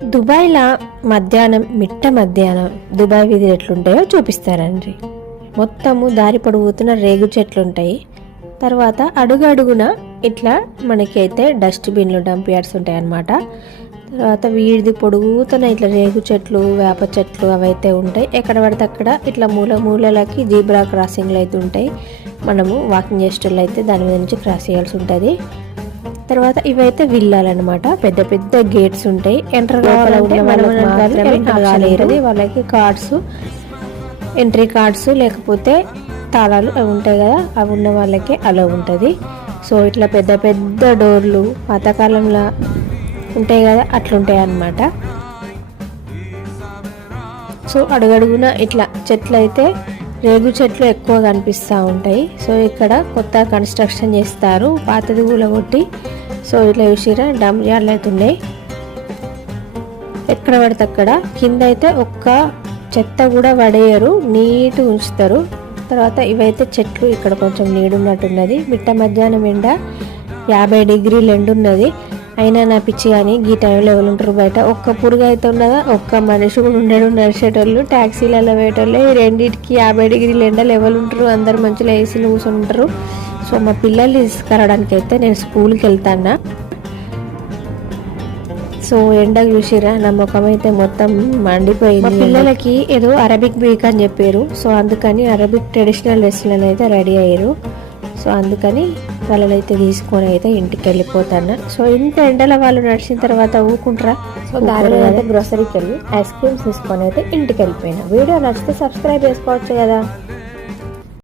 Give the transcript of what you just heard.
దుబాయ్లో మధ్యాహ్నం మిట్ట మధ్యాహ్నం దుబాయ్ వీధులు ఎట్లుంటాయో చూపిస్తారండి. మొత్తము దారి పొడుగుతున్న రేగు చెట్లు ఉంటాయి. తర్వాత అడుగు అడుగున ఇట్లా మనకైతే డస్ట్బిన్లు డంప్ యార్డ్స్ ఉంటాయి అన్నమాట. తర్వాత వీడిది పొడుగుతున్న ఇట్లా రేగు చెట్లు వేప చెట్లు అవైతే ఉంటాయి. ఎక్కడ పడితే అక్కడ ఇట్లా మూలలకి జీబ్రా క్రాసింగ్లు అయితే ఉంటాయి. మనము వాకింగ్ చేసేటోళ్ళు అయితే దాని మీద నుంచి క్రాస్ చేయాల్సి ఉంటుంది. తర్వాత ఇవైతే విల్లాలన్నమాట. పెద్ద పెద్ద గేట్స్ ఉంటాయి. ఎంటర్ కావాలంటే వాళ్ళకి కార్డ్స్, ఎంట్రీ కార్డ్స్ లేకపోతే తాళాలు అవి ఉంటాయి కదా, అవి ఉన్న వాళ్ళకే అలో ఉంటుంది. సో ఇట్లా పెద్ద పెద్ద డోర్లు పాతకాలంలో ఉంటాయి కదా అట్లుంటాయి అన్నమాట. సో అడుగడుగున ఇట్లా చెట్లు అయితే రేగు చెట్లు ఎక్కువ కనిపిస్తూ ఉంటాయి. సో ఇక్కడ కొత్త కన్స్ట్రక్షన్ చేస్తారు, పాతది కూలగొట్టి. సో ఇట్లా చూసిరా డంప్ యార్డ్లు అయితే ఉన్నాయి. ఎక్కడ పడితే అక్కడ కింద అయితే ఒక్క చెత్త కూడా పడేయరు, నీట్గా ఉంచుతారు. తర్వాత ఇవైతే చెట్లు, ఇక్కడ కొంచెం నీడున్నట్టున్నది. మిట్ట మధ్యాహ్నం ఎండ 50 డిగ్రీలు ఎండ ఉన్నది. అయినా నా పిచ్చి కానీ ఈ టైంలో ఎవరు ఉంటారు బయట? ఒక్క పురుగు అయితే ఉన్నదా, ఒక్క మనిషి కూడా ఉండడు. నడిచేటోళ్ళు ట్యాక్సీలలో పోయేటోళ్ళు ఈ రెండింటికి 50 డిగ్రీలు ఎండలు ఎవరు ఉంటారు? అందరు మంచిగా ఏసీలు కూర్చొని ఉంటారు. సో మా పిల్లల్ని తీసుకురావడానికి అయితే నేను స్కూల్కి వెళ్తాను. సో ఎండకు చూసిరా నా ముఖం అయితే మొత్తం మండిపోయింది. పిల్లలకి ఏదో అరబిక్ వీక్ అని చెప్పారు. సో అందుకని అరబిక్ ట్రెడిషనల్ డ్రెస్లను అయితే రెడీ అయ్యారు. సో అందుకని వాళ్ళనైతే తీసుకొని అయితే ఇంటికి వెళ్ళిపోతాను. సో ఇంత ఎండల వాళ్ళు నడిచిన తర్వాత ఊకుంటారా? సో దారిలో అయితే గ్రోసరీకి వెళ్ళి ఐస్ క్రీమ్స్ తీసుకొని అయితే ఇంటికి వెళ్ళిపోయినా. వీడియో నచ్చితే సబ్స్క్రైబ్ చేసుకోవచ్చు కదా.